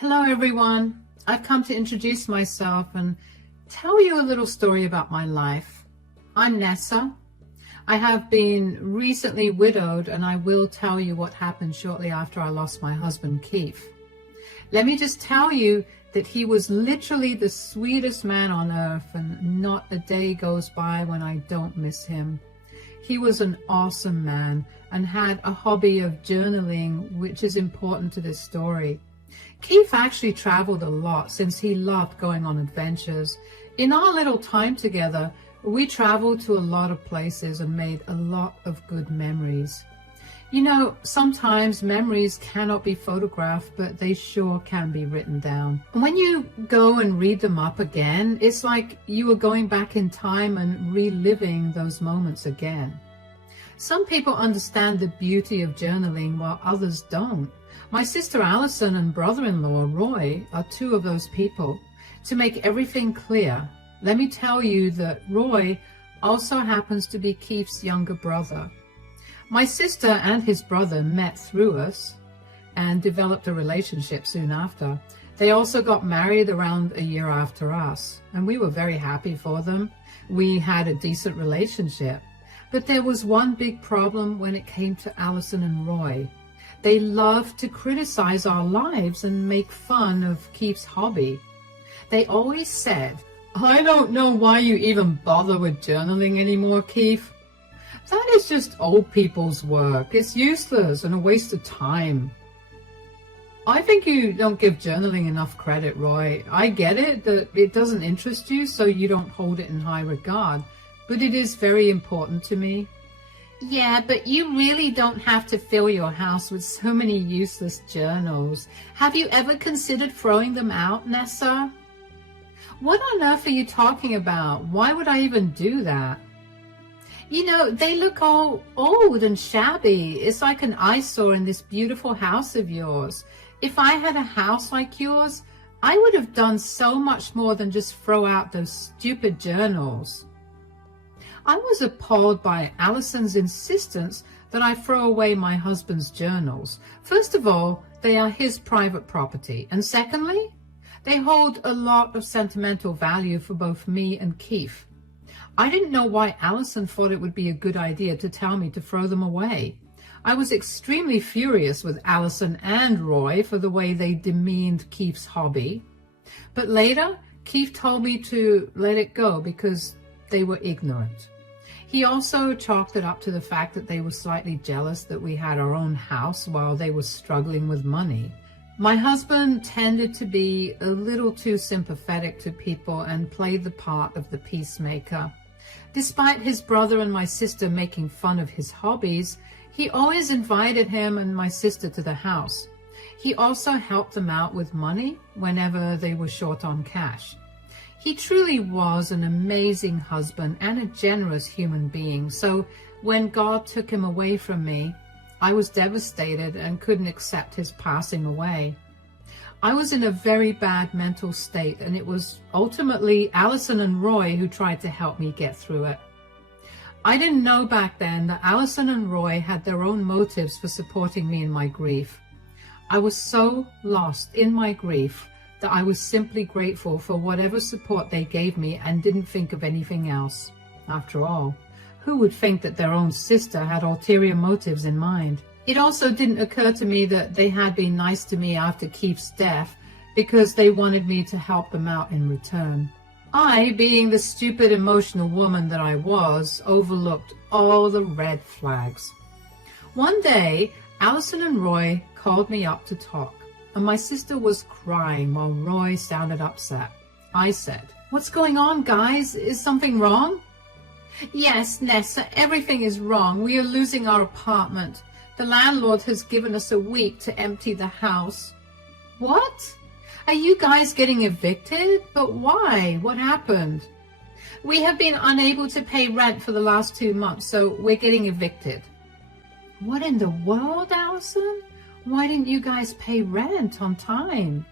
Hello everyone. I've come to introduce myself and tell you a little story about my life. I'm Nessa. I have been recently widowed, and I will tell you what happened shortly after I lost my husband Keith. Let me just tell you that he was literally the sweetest man on earth, and not a day goes by when I don't miss him. He was an awesome man and had a hobby of journaling, which is important to this story. Keith actually traveled a lot since he loved going on adventures. In our little time together, we traveled to a lot of places and made a lot of good memories. You know, sometimes memories cannot be photographed, but they sure can be written down. When you go and read them up again, it's like you were going back in time and reliving those moments again. Some people understand the beauty of journaling while others don't. My sister Allison and brother-in-law Roy are two of those people. To make everything clear, let me tell you that Roy also happens to be Keith's younger brother. My sister and his brother met through us and developed a relationship soon after. They also got married around a year after us, and we were very happy for them. We had a decent relationship. But there was one big problem when it came to Allison and Roy. They loved to criticize our lives and make fun of Keith's hobby. They always said, "I don't know why you even bother with journaling anymore, Keith. That is just old people's work. It's useless and a waste of time." I think you don't give journaling enough credit, Roy. I get it that it doesn't interest you, so you don't hold it in high regard, but it is very important to me. Yeah, but you really don't have to fill your house with so many useless journals. Have you ever considered throwing them out, Nessa? What on earth are you talking about? Why would I even do that? You know, they look all old and shabby. It's like an eyesore in this beautiful house of yours. If I had a house like yours, I would have done so much more than just throw out those stupid journals. I was appalled by Allison's insistence that I throw away my husband's journals. First of all, they are his private property. And secondly, they hold a lot of sentimental value for both me and Keith. I didn't know why Allison thought it would be a good idea to tell me to throw them away. I was extremely furious with Allison and Roy for the way they demeaned Keith's hobby. But later, Keith told me to let it go because they were ignorant. He also chalked it up to the fact that they were slightly jealous that we had our own house while they were struggling with money. My husband tended to be a little too sympathetic to people and played the part of the peacemaker. Despite his brother and my sister making fun of his hobbies, he always invited him and my sister to the house. He also helped them out with money whenever they were short on cash. He truly was an amazing husband and a generous human being. So when God took him away from me, I was devastated and couldn't accept his passing away. I was in a very bad mental state, and it was ultimately Allison and Roy who tried to help me get through it. I didn't know back then that Allison and Roy had their own motives for supporting me in my grief. I was so lost in my grief that I was simply grateful for whatever support they gave me and didn't think of anything else. After all, who would think that their own sister had ulterior motives in mind? It also didn't occur to me that they had been nice to me after Keith's death because they wanted me to help them out in return. I, being the stupid emotional woman that I was, overlooked all the red flags. One day, Allison and Roy called me up to talk, and my sister was crying while Roy sounded upset. I said, "What's going on, guys? Is something wrong?" "Yes, Nessa, everything is wrong. We are losing our apartment. The landlord has given us a week to empty the house." "What? Are you guys getting evicted? But why? What happened?" "We have been unable to pay rent for the last 2 months, so we're getting evicted." "What in the world, Allison? Why didn't you guys pay rent on time?"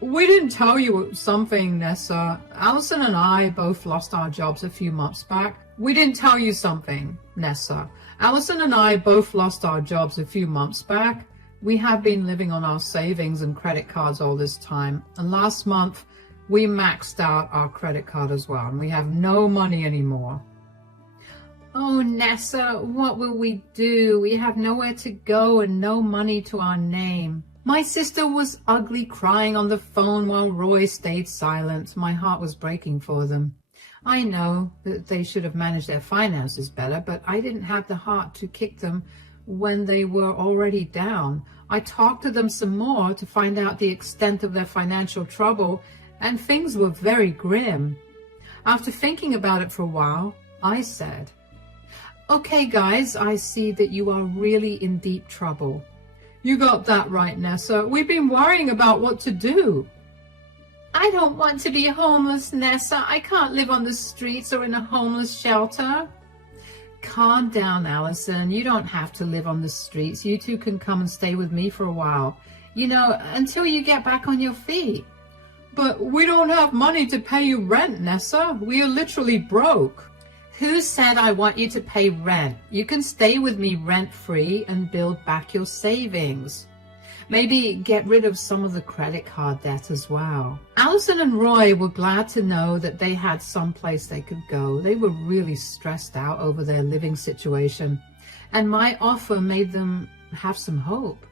"We didn't tell you something, Nessa. Allison and I both lost our jobs a few months back. We didn't tell you something, Nessa. Allison and I both lost our jobs a few months back. We have been living on our savings and credit cards all this time, and last month we maxed out our credit card as well, and we have no money anymore. Oh, Nessa, what will we do? We have nowhere to go and no money to our name. My sister was ugly crying on the phone while Roy stayed silent. My heart was breaking for them. I know that they should have managed their finances better, but I didn't have the heart to kick them when they were already down. I talked to them some more to find out the extent of their financial trouble, and things were very grim. After thinking about it for a while, I said, "Okay, guys, I see that you are really in deep trouble." "You got that right, Nessa. We've been worrying about what to do." "I don't want to be homeless, Nessa. I can't live on the streets or in a homeless shelter." "Calm down, Allison. You don't have to live on the streets. You two can come and stay with me for a while. You know, until you get back on your feet." "But we don't have money to pay you rent, Nessa. We are literally broke." "Who said I want you to pay rent? You can stay with me rent-free and build back your savings. Maybe get rid of some of the credit card debt as well." Allison and Roy were glad to know that they had some place they could go. They were really stressed out over their living situation, and my offer made them have some hope.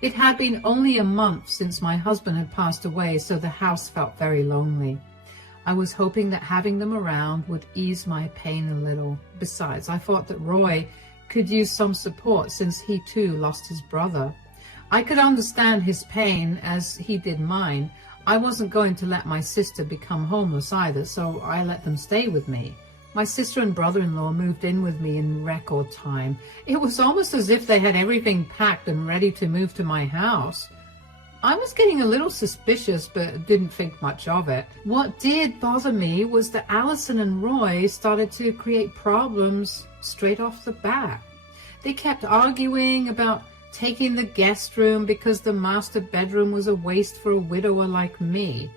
It had been only a month since my husband had passed away, so the house felt very lonely. I was hoping that having them around would ease my pain a little. Besides, I thought that Roy could use some support since he too lost his brother. I could understand his pain as he did mine. I wasn't going to let my sister become homeless either, so I let them stay with me. My sister and brother-in-law moved in with me in record time. It was almost as if they had everything packed and ready to move to my house. I was getting a little suspicious, but didn't think much of it. What did bother me was that Allison and Roy started to create problems straight off the bat. They kept arguing about taking the guest room because the master bedroom was a waste for a widower like me.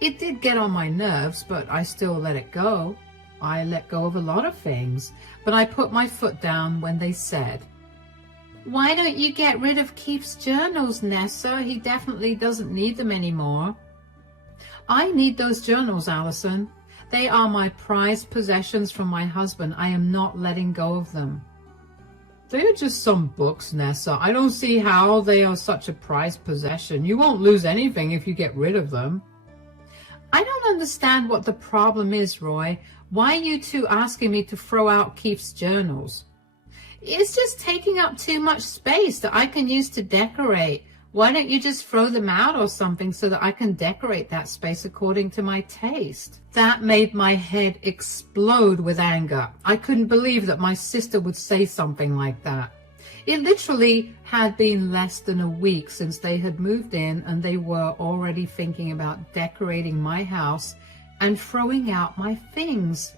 It did get on my nerves, but I still let it go. I let go of a lot of things, but I put my foot down when they said, "Why don't you get rid of Keith's journals, Nessa? He definitely doesn't need them anymore." "I need those journals, Allison. They are my prized possessions from my husband. I am not letting go of them." "They are just some books, Nessa. I don't see how they are such a prized possession. You won't lose anything if you get rid of them." "I don't understand what the problem is, Roy. Why are you two asking me to throw out Keith's journals?" "It's just taking up too much space that I can use to decorate. Why don't you just throw them out or something so that I can decorate that space according to my taste?" That made my head explode with anger. I couldn't believe that my sister would say something like that. It literally had been less than a week since they had moved in, and they were already thinking about decorating my house and throwing out my things.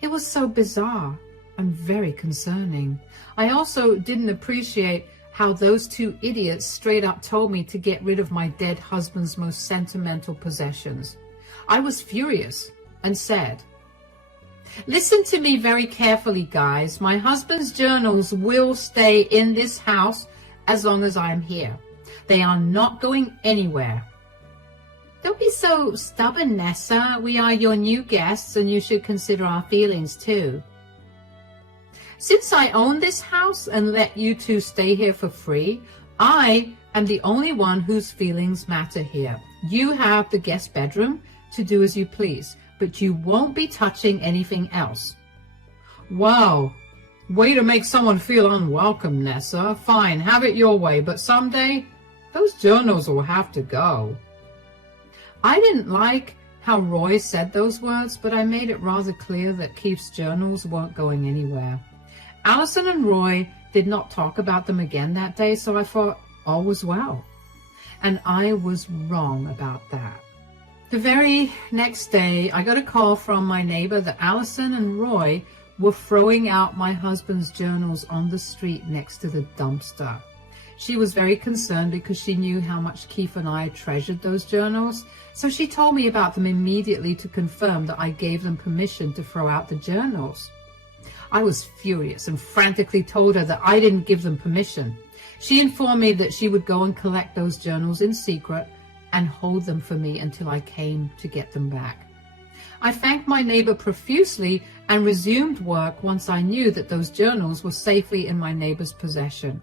It was so bizarre and very concerning. I also didn't appreciate how those two idiots straight up told me to get rid of my dead husband's most sentimental possessions. I was furious and said, "Listen to me very carefully, guys. My husband's journals will stay in this house as long as I am here. They are not going anywhere." "Don't be so stubborn, Nessa. We are your new guests, and you should consider our feelings too. Since I own this house and let you two stay here for free, I am the only one whose feelings matter here. You have the guest bedroom to do as you please, but you won't be touching anything else." "Wow, way to make someone feel unwelcome, Nessa. Fine, have it your way, but someday those journals will have to go." I didn't like how Roy said those words, but I made it rather clear that Keith's journals weren't going anywhere. Allison and Roy did not talk about them again that day, so I thought all was well. And I was wrong about that. The very next day, I got a call from my neighbor that Allison and Roy were throwing out my husband's journals on the street next to the dumpster. She was very concerned because she knew how much Keith and I treasured those journals, so she told me about them immediately to confirm that I gave them permission to throw out the journals. I was furious and frantically told her that I didn't give them permission. She informed me that she would go and collect those journals in secret and hold them for me until I came to get them back. I thanked my neighbor profusely and resumed work once I knew that those journals were safely in my neighbor's possession.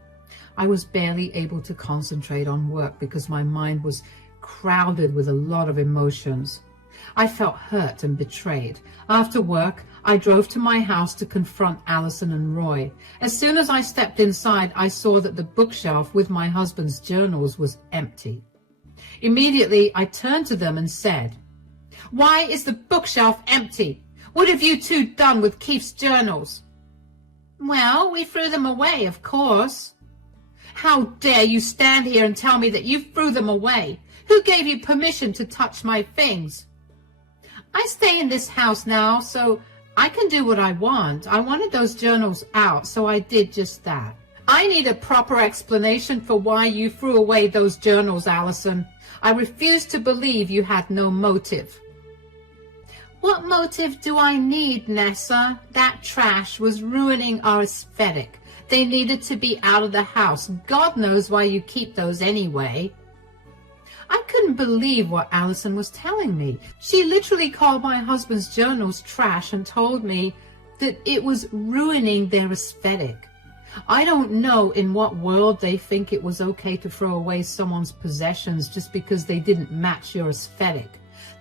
I was barely able to concentrate on work because my mind was crowded with a lot of emotions. I felt hurt and betrayed. After work, I drove to my house to confront Allison and Roy. As soon as I stepped inside, I saw that the bookshelf with my husband's journals was empty. Immediately, I turned to them and said, "Why is the bookshelf empty? What have you two done with Keith's journals?" "Well, we threw them away, of course." "How dare you stand here and tell me that you threw them away? Who gave you permission to touch my things?" "I stay in this house now, so I can do what I want. I wanted those journals out, so I did just that." "I need a proper explanation for why you threw away those journals, Allison. I refuse to believe you had no motive." "What motive do I need, Nessa? That trash was ruining our aesthetic. They needed to be out of the house. God knows why you keep those anyway." I couldn't believe what Allison was telling me. She literally called my husband's journals trash and told me that it was ruining their aesthetic. I don't know in what world they think it was okay to throw away someone's possessions just because they didn't match your aesthetic.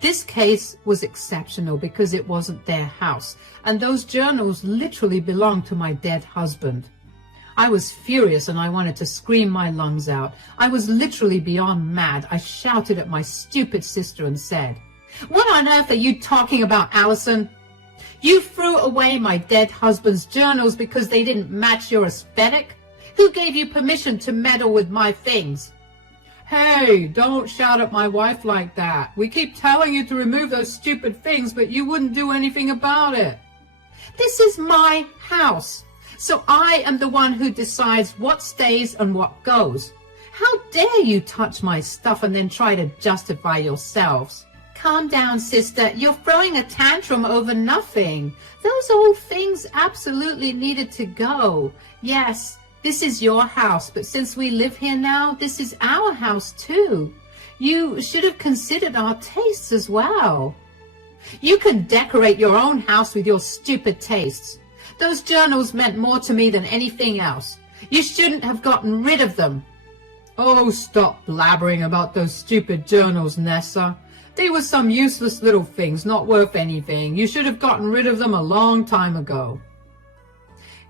This case was exceptional because it wasn't their house, and those journals literally belonged to my dead husband. I was furious and I wanted to scream my lungs out. I was literally beyond mad. I shouted at my stupid sister and said, "What on earth are you talking about, Allison? You threw away my dead husband's journals because they didn't match your aesthetic? Who gave you permission to meddle with my things?" "Hey, don't shout at my wife like that. We keep telling you to remove those stupid things, but you wouldn't do anything about it." "This is my house, so I am the one who decides what stays and what goes. How dare you touch my stuff and then try to justify yourselves?" "Calm down, sister. You're throwing a tantrum over nothing. Those old things absolutely needed to go. Yes, this is your house, but since we live here now, this is our house too. You should have considered our tastes as well. You can decorate your own house with your stupid tastes. Those journals meant more to me than anything else. You shouldn't have gotten rid of them." "Oh, stop blabbering about those stupid journals, Nessa. They were some useless little things, not worth anything. You should have gotten rid of them a long time ago."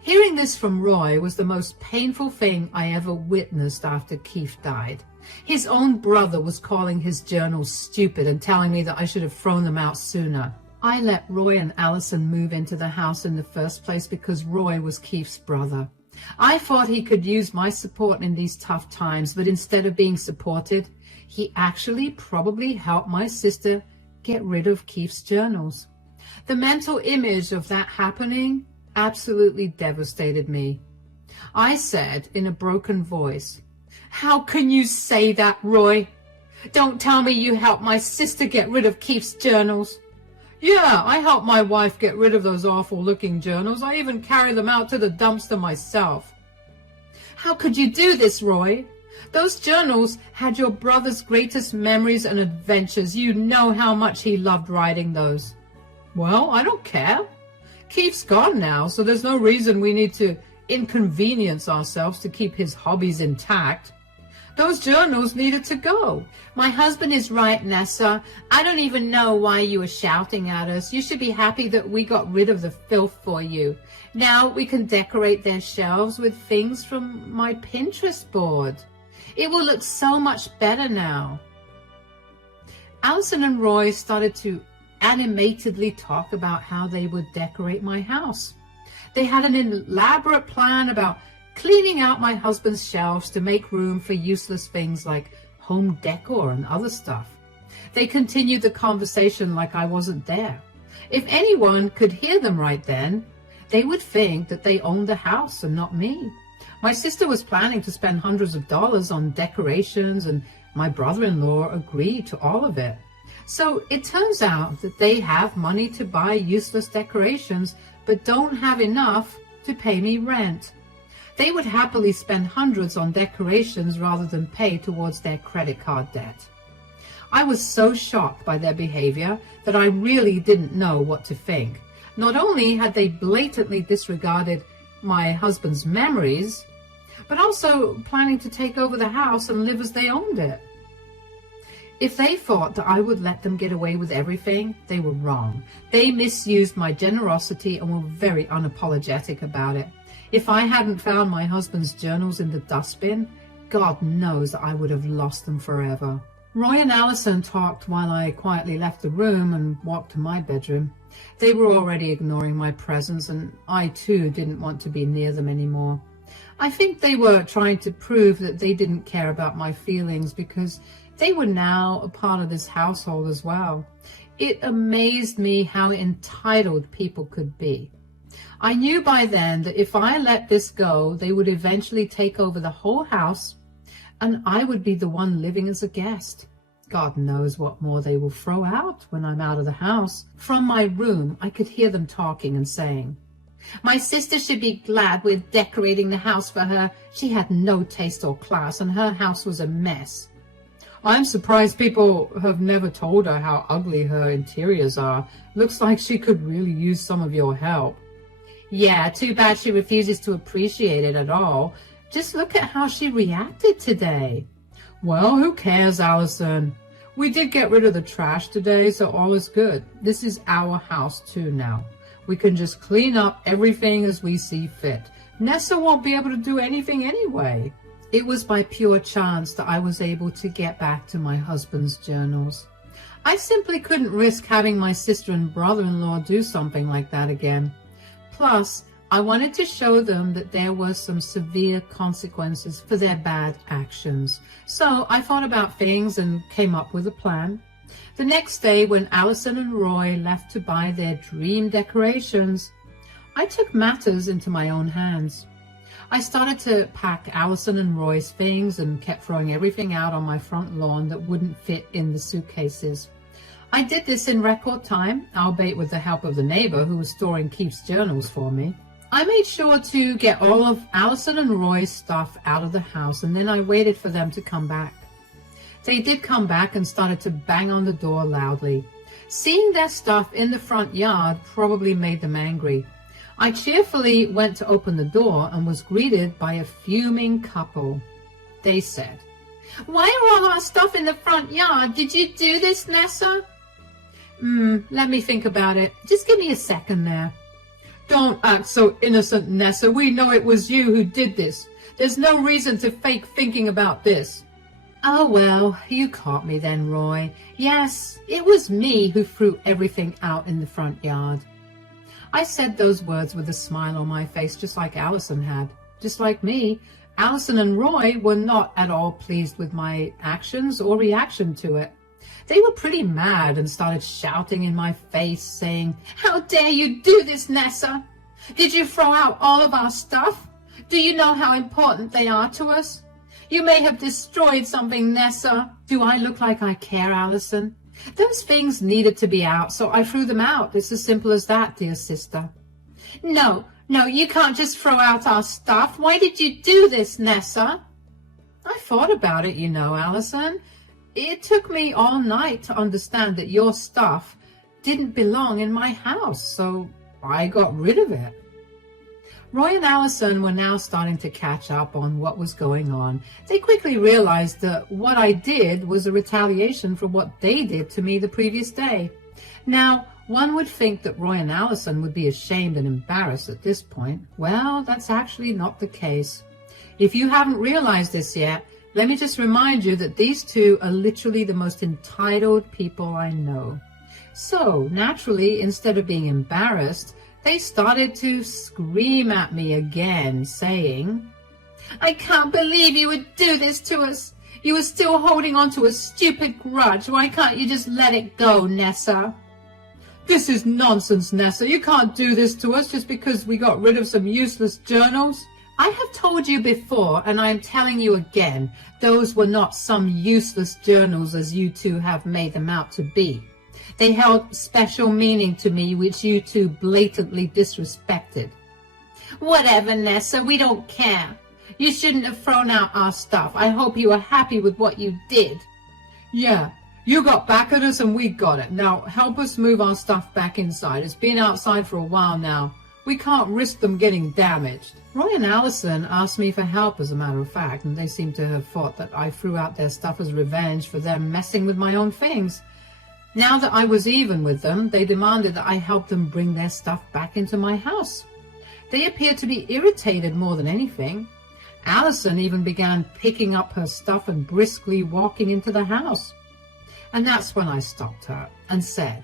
Hearing this from Roy was the most painful thing I ever witnessed after Keith died. His own brother was calling his journals stupid and telling me that I should have thrown them out sooner. I let Roy and Allison move into the house in the first place because Roy was Keith's brother. I thought he could use my support in these tough times, but instead of being supported, he actually probably helped my sister get rid of Keith's journals. The mental image of that happening absolutely devastated me. I said in a broken voice, "How can you say that, Roy? Don't tell me you helped my sister get rid of Keith's journals." "Yeah, I helped my wife get rid of those awful-looking journals. I even carried them out to the dumpster myself." "How could you do this, Roy? Those journals had your brother's greatest memories and adventures. You know how much he loved writing those." "Well, I don't care. Keith's gone now, so there's no reason we need to inconvenience ourselves to keep his hobbies intact. Those journals needed to go." "My husband is right, Nessa. I don't even know why you were shouting at us. You should be happy that we got rid of the filth for you. Now we can decorate their shelves with things from my Pinterest board. It will look so much better now." Allison and Roy started to animatedly talk about how they would decorate my house. They had an elaborate plan about cleaning out my husband's shelves to make room for useless things like home decor and other stuff. They continued the conversation like I wasn't there. If anyone could hear them right then, they would think that they owned the house and not me. My sister was planning to spend hundreds of dollars on decorations, and my brother-in-law agreed to all of it. So it turns out that they have money to buy useless decorations, but don't have enough to pay me rent. They would happily spend hundreds on decorations rather than pay towards their credit card debt. I was so shocked by their behavior that I really didn't know what to think. Not only had they blatantly disregarded my husband's memories, but also planning to take over the house and live as they owned it. If they thought that I would let them get away with everything, they were wrong. They misused my generosity and were very unapologetic about it. If I hadn't found my husband's journals in the dustbin, God knows that I would have lost them forever. Roy and Allison talked while I quietly left the room and walked to my bedroom. They were already ignoring my presence, and I too didn't want to be near them anymore. I think they were trying to prove that they didn't care about my feelings because they were now a part of this household as well. It amazed me how entitled people could be. I knew by then that if I let this go, they would eventually take over the whole house, and I would be the one living as a guest. God knows what more they will throw out when I'm out of the house. From my room, I could hear them talking and saying, "My sister should be glad we're decorating the house for her. She had no taste or class, and her house was a mess." I'm surprised people have never told her how ugly her interiors are. Looks like she could really use some of your help. Yeah, too bad she refuses to appreciate it at all. Just look at how she reacted today. Well, who cares, Allison? We did get rid of the trash today, so all is good. This is our house too now. We can just clean up everything as we see fit. Nessa won't be able to do anything anyway. It was by pure chance that I was able to get back to my husband's journals. I simply couldn't risk having my sister and brother-in-law do something like that again. Plus, I wanted to show them that there were some severe consequences for their bad actions. So I thought about things and came up with a plan. The next day, when Allison and Roy left to buy their dream decorations, I took matters into my own hands. I started to pack Allison and Roy's things and kept throwing everything out on my front lawn that wouldn't fit in the suitcases. I did this in record time, albeit with the help of the neighbor who was storing Keith's journals for me. I made sure to get all of Allison and Roy's stuff out of the house, and then I waited for them to come back. They did come back and started to bang on the door loudly. Seeing their stuff in the front yard probably made them angry. I cheerfully went to open the door and was greeted by a fuming couple. They said, "Why are all our stuff in the front yard? Did you do this, Nessa?" Let me think about it. Just give me a second there. "Don't act so innocent, Nessa. We know it was you who did this. There's no reason to fake thinking about this." "Oh, well, you caught me then, Roy. Yes, it was me who threw everything out in the front yard." I said those words with a smile on my face, just like Allison had. Just like me, Allison and Roy were not at all pleased with my actions or reaction to it. They were pretty mad and started shouting in my face, saying, "How dare you do this, Nessa? Did you throw out all of our stuff? Do you know how important they are to us? You may have destroyed something, Nessa." "Do I look like I care, Allison? Those things needed to be out, so I threw them out. It's as simple as that, dear sister." No, you can't just throw out our stuff. Why did you do this, Nessa?" "I thought about it, you know, Allison. It took me all night to understand that your stuff didn't belong in my house, so I got rid of it." Roy and Allison were now starting to catch up on what was going on. They quickly realized that what I did was a retaliation for what they did to me the previous day. Now, one would think that Roy and Allison would be ashamed and embarrassed at this point. Well, that's actually not the case. If you haven't realized this yet, let me just remind you that these two are literally the most entitled people I know. So, naturally, instead of being embarrassed, they started to scream at me again, saying, "I can't believe you would do this to us. You are still holding on to a stupid grudge. Why can't you just let it go, Nessa?" "This is nonsense, Nessa. You can't do this to us just because we got rid of some useless journals." "I have told you before, and I am telling you again, those were not some useless journals as you two have made them out to be. They held special meaning to me, which you two blatantly disrespected. Whatever, Nessa, we don't care. You shouldn't have thrown out our stuff. I hope you are happy with what you did. Yeah, you got back at us and we got it. Now help us move our stuff back inside. It's been outside for a while now. We can't risk them getting damaged. Roy and Allison asked me for help, as a matter of fact, and they seem to have thought that I threw out their stuff as revenge for them messing with my own things. Now that I was even with them, they demanded that I help them bring their stuff back into my house. They appeared to be irritated more than anything. Allison even began picking up her stuff and briskly walking into the house. And that's when I stopped her and said,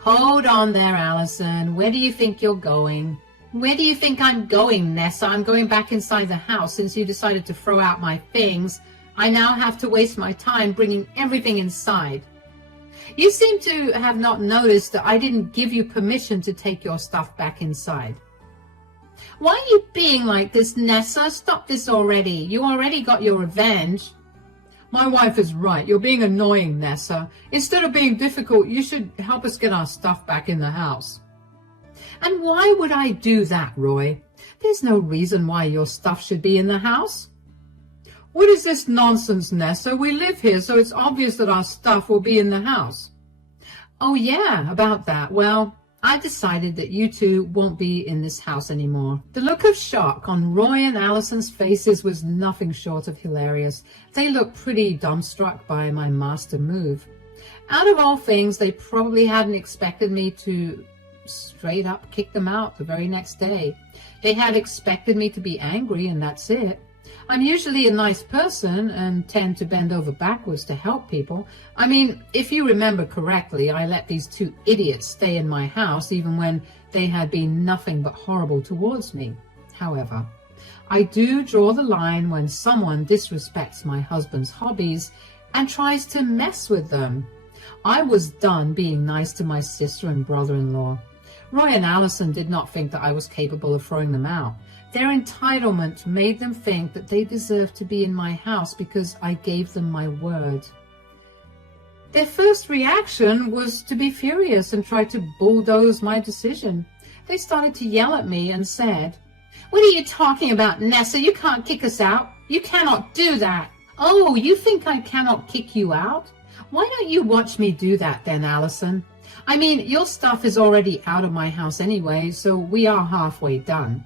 "Hold on there, Allison. Where do you think you're going?" "Where do you think I'm going, Nessa? I'm going back inside the house. Since you decided to throw out my things, I now have to waste my time bringing everything inside. You seem to have not noticed that I didn't give you permission to take your stuff back inside." "Why are you being like this, Nessa? Stop this already. You already got your revenge." "My wife is right. You're being annoying, Nessa. Instead of being difficult, you should help us get our stuff back in the house." "And why would I do that, Roy? There's no reason why your stuff should be in the house." "What is this nonsense, Nessa? We live here, so it's obvious that our stuff will be in the house." "Oh yeah, about that. Well, I decided that you two won't be in this house anymore." The look of shock on Roy and Allison's faces was nothing short of hilarious. They looked pretty dumbstruck by my master move. Out of all things, they probably hadn't expected me to straight up kick them out the very next day. They had expected me to be angry, and that's it. I'm usually a nice person and tend to bend over backwards to help people. I mean, if you remember correctly, I let these two idiots stay in my house even when they had been nothing but horrible towards me. However, I do draw the line when someone disrespects my husband's hobbies and tries to mess with them. I was done being nice to my sister and brother-in-law. Roy and Allison did not think that I was capable of throwing them out. Their entitlement made them think that they deserved to be in my house because I gave them my word. Their first reaction was to be furious and try to bulldoze my decision. They started to yell at me and said, "What are you talking about, Nessa? You can't kick us out. You cannot do that." "Oh, you think I cannot kick you out? Why don't you watch me do that then, Allison? I mean, your stuff is already out of my house anyway, so we are halfway done."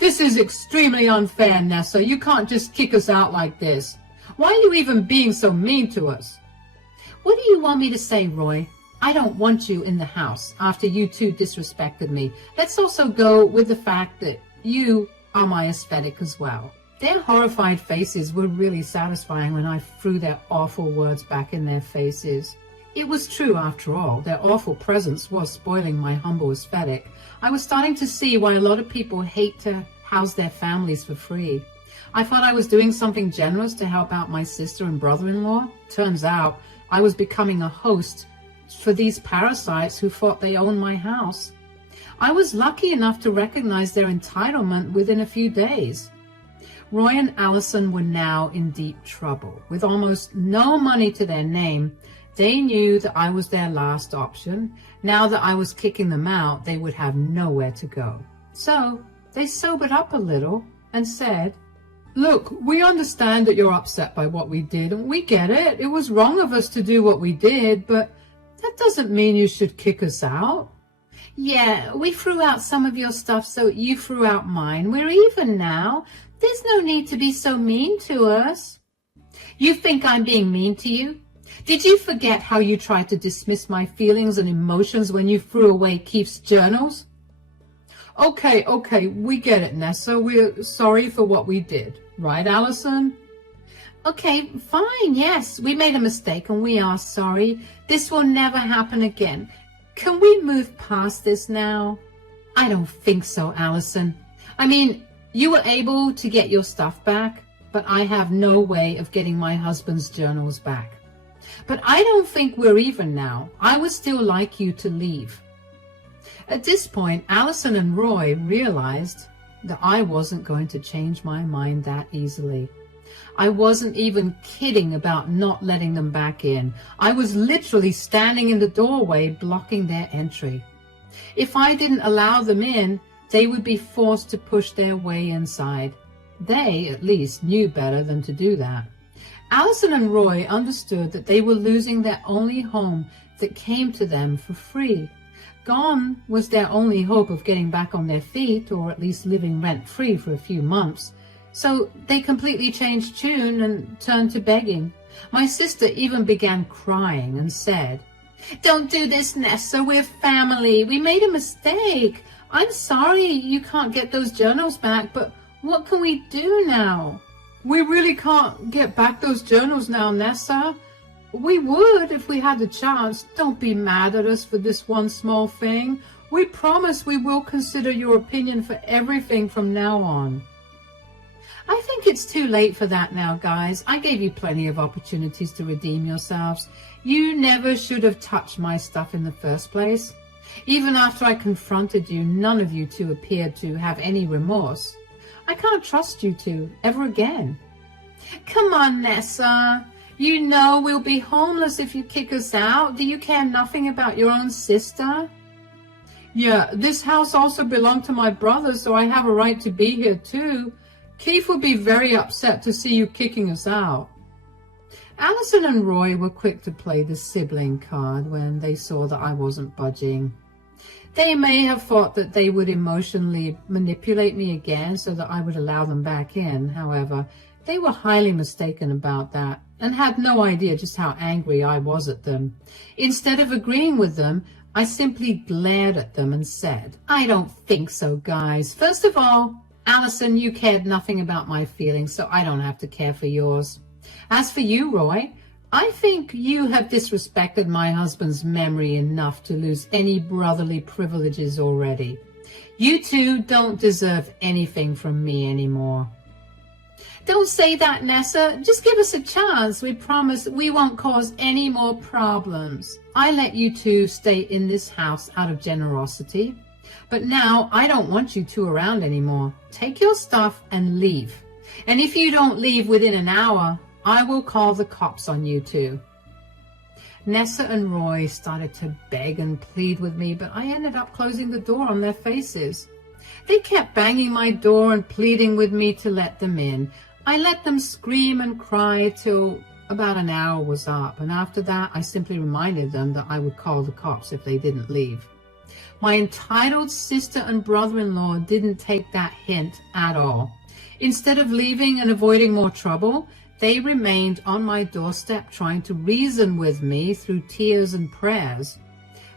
"This is extremely unfair, Nessa. You can't just kick us out like this. Why are you even being so mean to us?" "What do you want me to say, Roy? I don't want you in the house after you two disrespected me. Let's also go with the fact that you are my aesthetic as well." Their horrified faces were really satisfying when I threw their awful words back in their faces. It was true, after all. Their awful presence was spoiling my humble aesthetic. I was starting to see why a lot of people hate to house their families for free. I thought I was doing something generous to help out my sister and brother-in-law. Turns out I was becoming a host for these parasites who thought they owned my house. I was lucky enough to recognize their entitlement within a few days. Roy and Allison were now in deep trouble. With almost no money to their name, they knew that I was their last option. Now that I was kicking them out, they would have nowhere to go. So they sobered up a little and said, "Look, we understand that you're upset by what we did, and we get it. It was wrong of us to do what we did, but that doesn't mean you should kick us out." "Yeah, we threw out some of your stuff, so you threw out mine. We're even now. There's no need to be so mean to us." "You think I'm being mean to you? Did you forget how you tried to dismiss my feelings and emotions when you threw away Keith's journals?" Okay, we get it, Nessa. We're sorry for what we did. Right, Allison?" "Okay, fine, yes. We made a mistake and we are sorry. This will never happen again. Can we move past this now?" "I don't think so, Allison. I mean, you were able to get your stuff back, but I have no way of getting my husband's journals back. But I don't think we're even now. I would still like you to leave." At this point, Allison and Roy realized that I wasn't going to change my mind that easily. I wasn't even kidding about not letting them back in. I was literally standing in the doorway blocking their entry. If I didn't allow them in, they would be forced to push their way inside. They, at least, knew better than to do that. Allison and Roy understood that they were losing their only home that came to them for free. Gone was their only hope of getting back on their feet, or at least living rent-free for a few months. So they completely changed tune and turned to begging. My sister even began crying and said, "Don't do this, Nessa. We're family. We made a mistake. I'm sorry you can't get those journals back, but what can we do now?" "We really can't get back those journals now, Nessa. We would if we had the chance. Don't be mad at us for this one small thing. We promise we will consider your opinion for everything from now on." I think it's too late for that now, guys. I gave you plenty of opportunities to redeem yourselves. You never should have touched my stuff in the first place. Even after I confronted you, none of you two appeared to have any remorse. I can't trust you two ever again. Come on, Nessa. You know we'll be homeless if you kick us out. Do you care nothing about your own sister? Yeah, this house also belonged to my brother, so I have a right to be here too. Keith would be very upset to see you kicking us out. Allison and Roy were quick to play the sibling card when they saw that I wasn't budging. They may have thought that they would emotionally manipulate me again so that I would allow them back in. However, they were highly mistaken about that and had no idea just how angry I was at them. Instead of agreeing with them, I simply glared at them and said, "I don't think so, guys. First of all, Allison, you cared nothing about my feelings, so I don't have to care for yours. As for you, Roy, I think you have disrespected my husband's memory enough to lose any brotherly privileges already. You two don't deserve anything from me anymore." "Don't say that, Nessa. Just give us a chance. We promise we won't cause any more problems. I let you two stay in this house out of generosity. But now I don't want you two around anymore. Take your stuff and leave. And if you don't leave within an hour, I will call the cops on you two." Nessa and Roy started to beg and plead with me, but I ended up closing the door on their faces. They kept banging my door and pleading with me to let them in. I let them scream and cry till about an hour was up, and after that I simply reminded them that I would call the cops if they didn't leave. My entitled sister and brother-in-law didn't take that hint at all. Instead of leaving and avoiding more trouble, they remained on my doorstep trying to reason with me through tears and prayers.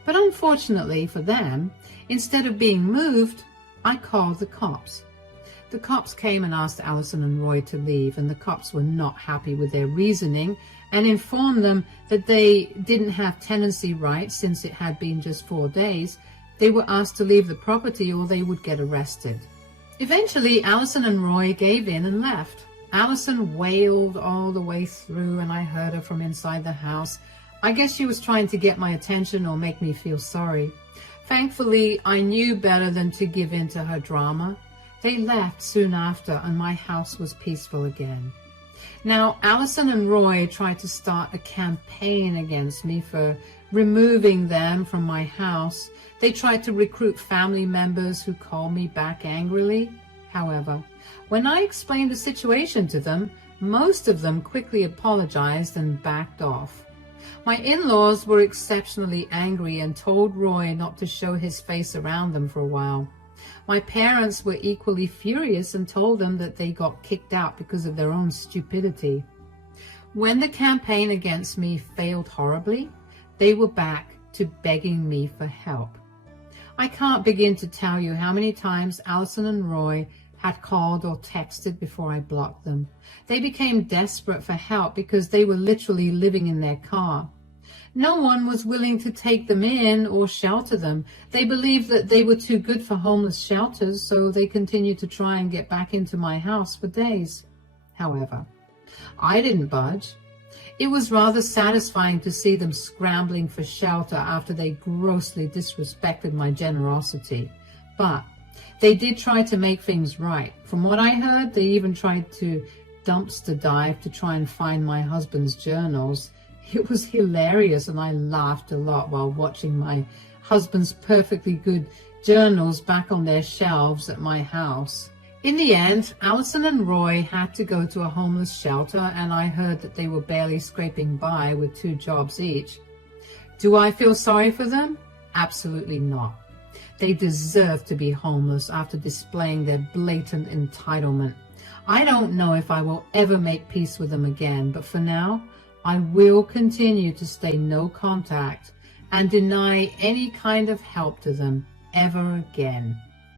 But unfortunately for them, instead of being moved, I called the cops. The cops came and asked Allison and Roy to leave, and the cops were not happy with their reasoning and informed them that they didn't have tenancy rights since it had been just 4 days. They were asked to leave the property or they would get arrested. Eventually, Allison and Roy gave in and left. Allison wailed all the way through, and I heard her from inside the house. I guess she was trying to get my attention or make me feel sorry. Thankfully, I knew better than to give in to her drama. They left soon after, and my house was peaceful again. Now, Allison and Roy tried to start a campaign against me for removing them from my house. They tried to recruit family members who called me back angrily. However, when I explained the situation to them, most of them quickly apologized and backed off. My in-laws were exceptionally angry and told Roy not to show his face around them for a while. My parents were equally furious and told them that they got kicked out because of their own stupidity. When the campaign against me failed horribly, they were back to begging me for help. I can't begin to tell you how many times Allison and Roy had called or texted before I blocked them. They became desperate for help because they were literally living in their car. No one was willing to take them in or shelter them. They believed that they were too good for homeless shelters, so they continued to try and get back into my house for days. However, I didn't budge. It was rather satisfying to see them scrambling for shelter after they grossly disrespected my generosity. But they did try to make things right. From what I heard, they even tried to dumpster dive to try and find my husband's journals. It was hilarious, and I laughed a lot while watching my husband's perfectly good journals back on their shelves at my house. In the end, Allison and Roy had to go to a homeless shelter, and I heard that they were barely scraping by with 2 jobs each. Do I feel sorry for them? Absolutely not. They deserve to be homeless after displaying their blatant entitlement. I don't know if I will ever make peace with them again, but for now, I will continue to stay no contact and deny any kind of help to them ever again.